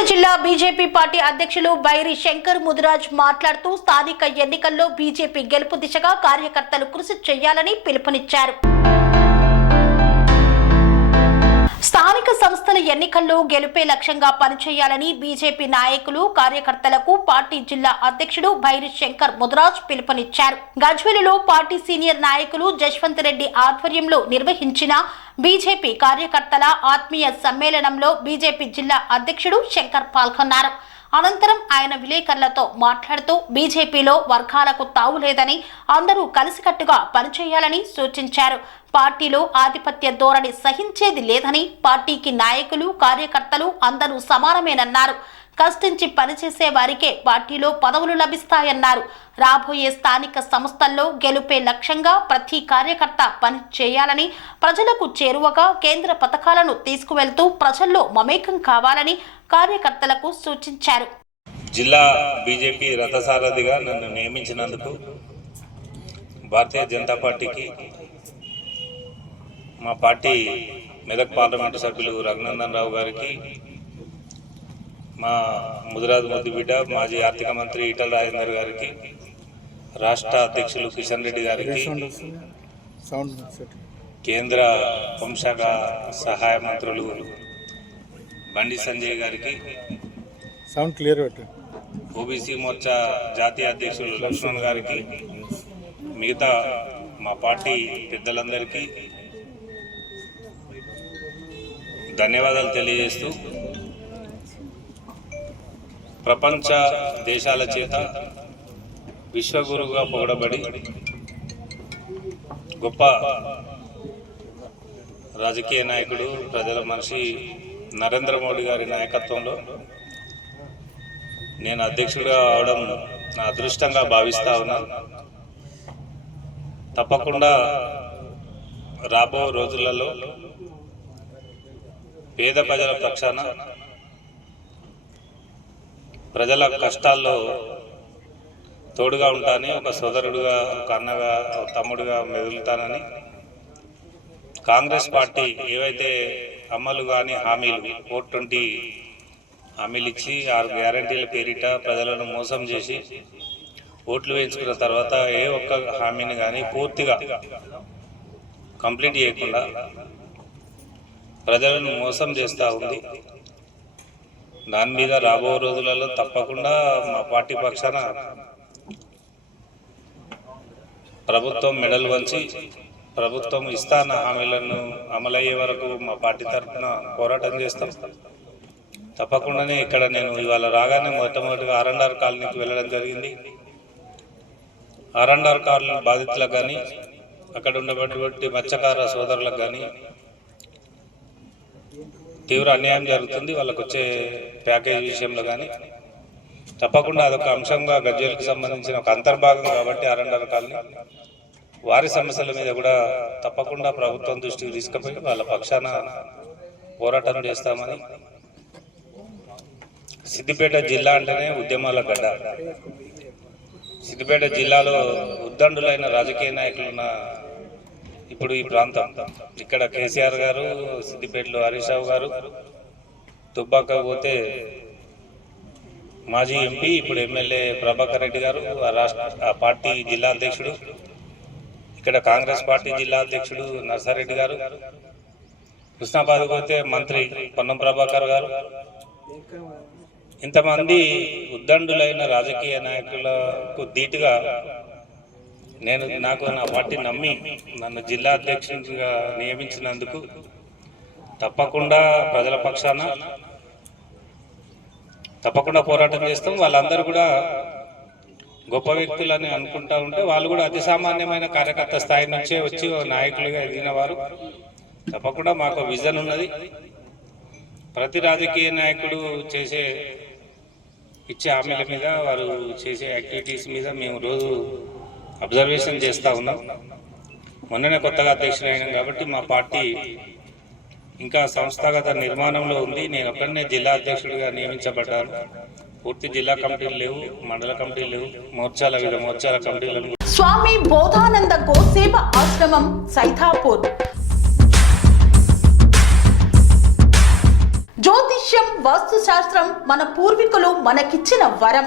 సిద్దిపేట జిల్లా BJP party అధ్యక్షులు బైరి శంకర్ ముదిరాజ్ మాట్లాడుతూ స్థానిక ఎన్నికల్లో బీజేపీ గెలుపు దిశగా కార్యకర్తలు కృషి చేయాలని పిలుపునిచ్చారు. స్థానిక సంస్థల ఎన్నికల్లో గెలుపే లక్ష్యంగా పనిచేయాలని బీజేపీ నాయకులు కార్యకర్తలకు పార్టీ జిల్లా అధ్యక్షుడు భైరి శంకర్ ముదరాజ్ పిలుపునిచ్చారు. గజ్వెలిలో పార్టీ సీనియర్ నాయకులు జశ్వంత్ రెడ్డి ఆధ్వర్యంలో నిర్వహించిన బీజేపీ కార్యకర్తల ఆత్మీయ సమ్మేళనంలో బీజేపీ జిల్లా అధ్యక్షుడు శంకర్ పాల్గొన్నారు. అనంతరం ఆయన విలేకరులతో మాట్లాడుతూ బీజేపీలో వర్గాలకు తావు లేదని అందరూ కలిసికట్టుగా పనిచేయాలని సూచించారు. పార్టీలో ఆధిపత్య ధోరణి సహించేది లేదని పార్టీకి నాయకులు కార్యకర్తలు అందరూ సమానమేనన్నారు. కష్టించి పనిచేసే వారికే పార్టీలో పదవులు లభిస్తాయన్నారు. రాబోయే స్థానిక సంస్థల్లో గెలుపే లక్ష్యంగా ప్రతి కార్యకర్త పని చేయాలని ప్రజలకు చేరువగా కేంద్ర పథకాలను తీసుకువెళ్తూ ప్రజల్లో మమేకం కావాలని కార్యకర్తలకు సూచించారు. జిల్లా బీజేపీ రథసారథిగా నన్ను నియమించినందుకు భారతీయ జనతా పార్టీకి మా పార్టీ మెదక్ పార్లమెంటు సభ్యులు రఘునందన్ రావు గారికి మా ముదిరాజు ముద్దుబిడ్డ మాజీ ఆర్థిక మంత్రి ఈటల రాజేందర్ గారికి రాష్ట్ర అధ్యక్షులు కిషన్ రెడ్డి గారికి కేంద్ర హోంశాఖ సహాయ మంత్రులు బండి సంజయ్ గారికి సౌండ్ క్లియర్ ఓబీసీ మోర్చా జాతీయ అధ్యక్షులు లక్ష్మణ్ గారికి మిగతా మా పార్టీ పెద్దలందరికీ ధన్యవాదాలు తెలియజేస్తూ ప్రపంచ దేశాల చేత విశ్వగురువుగా పొగడబడి గొప్ప రాజకీయ నాయకుడు ప్రజల మనిషి నరేంద్ర మోడీ గారి నాయకత్వంలో నేను అధ్యక్షుడిగా అవడం నా అదృష్టంగా భావిస్తా ఉన్నాను తప్పకుండా రాబో రోజులలో పేద ప్రజల పక్షాన ప్రజల కష్టాల్లో తోడుగా ఉంటానని ఒక సోదరుడుగా ఒక అన్నగా ఒక తమ్ముడుగా మెదులుతానని కాంగ్రెస్ పార్టీ ఏవైతే అమలు కానీ హామీలు ఫోర్ ట్వంటీ హామీలు ఇచ్చి ఆరు గ్యారంటీల పేరిట ప్రజలను మోసం చేసి ఓట్లు వేయించుకున్న తర్వాత ఏ ఒక్క హామీని కానీ పూర్తిగా కంప్లీట్ చేయకుండా ప్రజలను మోసం చేస్తూ ఉంది. దాని మీద రాబో రోజులలో తప్పకుండా మా పార్టీ పక్షాన ప్రభుత్వం మెడల్ వంచి ప్రభుత్వం ఇస్తాన హామీలను అమలయ్యే వరకు మా పార్టీ తరఫున పోరాటం చేస్తాం. తప్పకుండానే ఇక్కడ నేను ఇవాళ రాగానే మొట్టమొదటిగా ఆర్ఎండ్ఆర్ కాలనీకి వెళ్ళడం జరిగింది. ఆర్ఎండ్ఆర్ కాలనీ బాధితులకు కానీ అక్కడ ఉన్నటువంటి మత్స్యకార సోదరులకు కానీ తీవ్ర అన్యాయం జరుగుతుంది వాళ్ళకు వచ్చే ప్యాకేజ్ విషయంలో కానీ. తప్పకుండా అదొక అంశంగా గజ్వేల్కి సంబంధించిన ఒక అంతర్భాగం కాబట్టి ఆర్ఎండ్ఆర్ కాలనీ. వారి సమస్యల మీద కూడా తప్పకుండా ప్రభుత్వం దృష్టికి తీసుకుపోయి వాళ్ళ పక్షాన పోరాటం చేస్తామని. సిద్దిపేట జిల్లా అంటేనే ఉద్యమాల గడ్డ. సిద్దిపేట జిల్లాలో ఉద్దండులైన రాజకీయ నాయకులున్న ఇప్పుడు ఈ ప్రాంతం. ఇక్కడ కేసీఆర్ గారు సిద్దిపేటలో హరీష్ రావు గారు తుబ్బాక పోతే మాజీ ఎంపీ ఇప్పుడు ఎమ్మెల్యే ప్రభాకర్ రెడ్డి గారు ఆ రాష్ట్ర ఆ పార్టీ జిల్లా అధ్యక్షుడు ఇక్కడ కాంగ్రెస్ పార్టీ జిల్లా అధ్యక్షుడు నర్సారెడ్డి గారు కృష్ణాబాద్ పోతే మంత్రి పొన్నం ప్రభాకర్ గారు. ఇంతమంది ఉద్దండులైన రాజకీయ నాయకులకు ధీటుగా నేను నాకు నా పార్టీ నమ్మి నన్ను జిల్లా అధ్యక్షుడిగా నియమించినందుకు తప్పకుండా ప్రజల పక్షాన తప్పకుండా పోరాటం చేస్తాం. వాళ్ళందరూ కూడా గొప్ప వ్యక్తులని అనుకుంటా ఉంటే వాళ్ళు కూడా అతి సామాన్యమైన కార్యకర్త స్థాయి నుంచే వచ్చి నాయకులుగా ఎదిగిన వారు తప్పకుండా మాకు విజన్ ఉన్నది. ప్రతి రాజకీయ నాయకుడు చేసే ఇచ్చే హామీల మీద వారు చేసే యాక్టివిటీస్ మీద మేము రోజు అబ్జర్వేషన్ చేస్తూ ఉన్నాం. మొన్ననే కొత్తగా అధ్యక్షుడైనాం కాబట్టి మా పార్టీ ఇంకా సంస్థాగత నిర్మాణంలో ఉంది. నేను ఒక్కడనే జిల్లా అధ్యక్షుడిగా నియమించబడ్డాను. పూర్తి జిల్లా కమిటీలు లేవు మండల కమిటీలు లేవు మోర్చాల వివిధ మోర్చాల కమిటీలను స్వామి బోధానంద గోసేవ ఆశ్రమం సైథాపూర్ జ్యోతిష్యం వాస్తు శాస్త్రం మన పూర్వీకులు మనకిచ్చిన వరం.